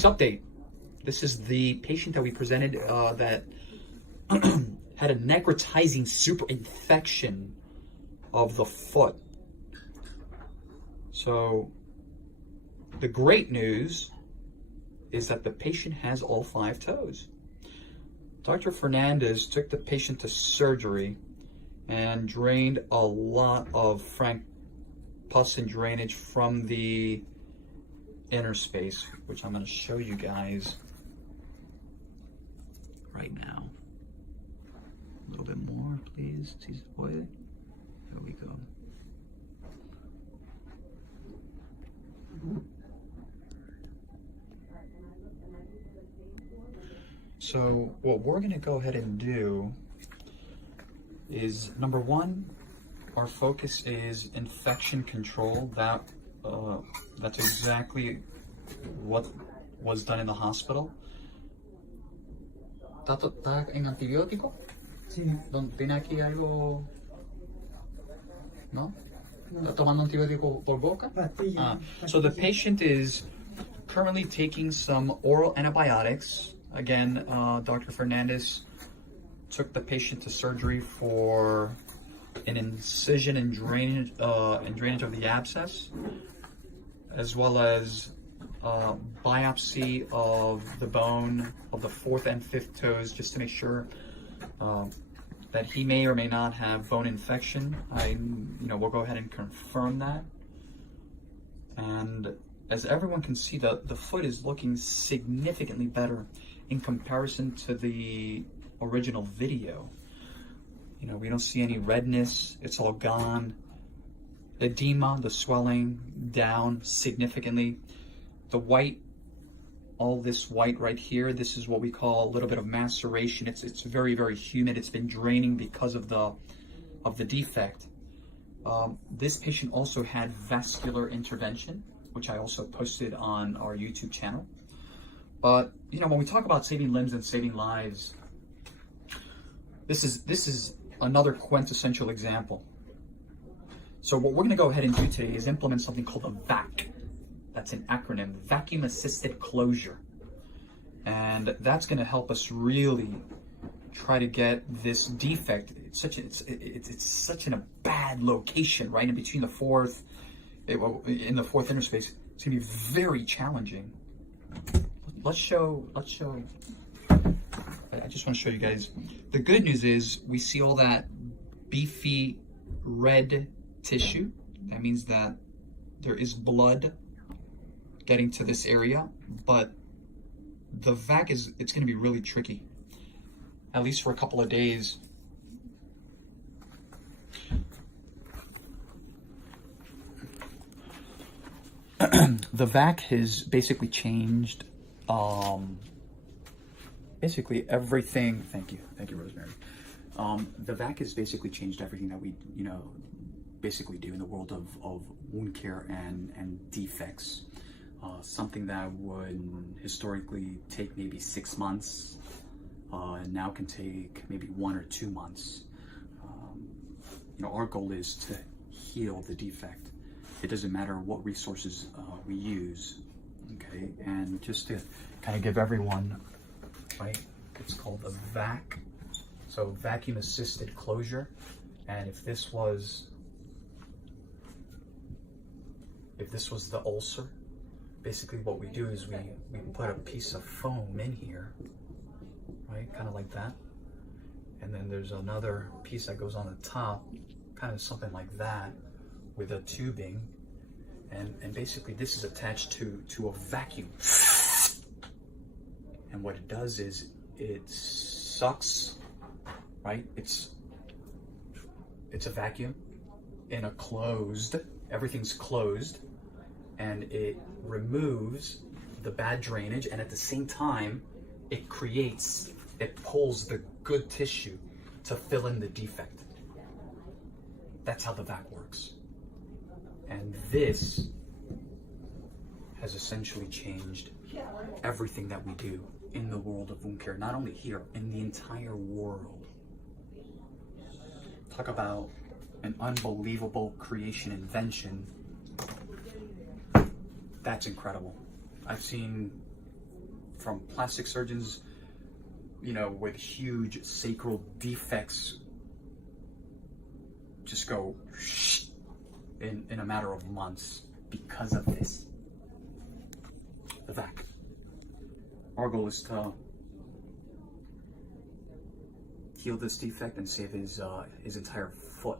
case update. This is the patient that we presented that had a necrotizing super infection of the foot. So the great news is that the patient has all 5 toes. Dr. Fernandez took the patient to surgery and drained a lot of frank pus and drainage from the inner space, which I'm going to show you guys right now. A little bit more, please. There we go. So what we're going to go ahead and do is, number 1, our focus is infection control. That's exactly what was done in the hospital. ¿Está en antibiótico? Sí. ¿Tiene aquí algo? ¿No? ¿Está tomando antibiótico por boca? So the patient is currently taking some oral antibiotics. Again, Dr. Fernandez took the patient to surgery for an incision and drainage of the abscess, as well as biopsy of the bone of the 4th and 5th toes, just to make sure that he may or may not have bone infection. We'll go ahead and confirm that. And as everyone can see, the foot is looking significantly better in comparison to the original video. We don't see any redness, it's all gone. Edema, the swelling, down significantly. The white, all this white right here, this is what we call a little bit of maceration. It's very, very humid. It's been draining because of the defect. This patient also had vascular intervention, which I also posted on our YouTube channel. But when we talk about saving limbs and saving lives, this is another quintessential example. So what we're going to go ahead and do today is implement something called a VAC. That's an acronym, vacuum assisted closure. And that's going to help us really try to get this defect. It's such in a bad location, right in between the fourth, in the 4th inner space. It's going to be very challenging. Let's show. I just want to show you guys. The good news is we see all that beefy red tissue. That means that there is blood getting to this area, but the vac it's going to be really tricky, at least for a couple of days. The vac has basically changed basically everything. Thank you, Rosemary. The VAC has basically changed everything that we, basically do in the world of wound care and defects. Something that would historically take maybe 6 months, now can take maybe 1 or 2 months. Our goal is to heal the defect. It doesn't matter what resources we use. Okay, and just to kind of give everyone, right, it's called a VAC, so vacuum assisted closure. And if this was the ulcer, basically what we do is we put a piece of foam in here, right, kind of like that, and then there's another piece that goes on the top, kind of something like that, with a tubing. And basically this is attached to a vacuum. And what it does is it sucks, right? It's a vacuum in a closed, everything's closed, and it removes the bad drainage, and at the same time, it pulls the good tissue to fill in the defect. That's how the vac works. And this has essentially changed everything that we do in the world of wound care, not only here, in the entire world. Talk about an unbelievable creation, invention. That's incredible. I've seen from plastic surgeons, you know, with huge sacral defects just go in a matter of months because of this. The back. Our goal is to heal this defect and save his entire foot.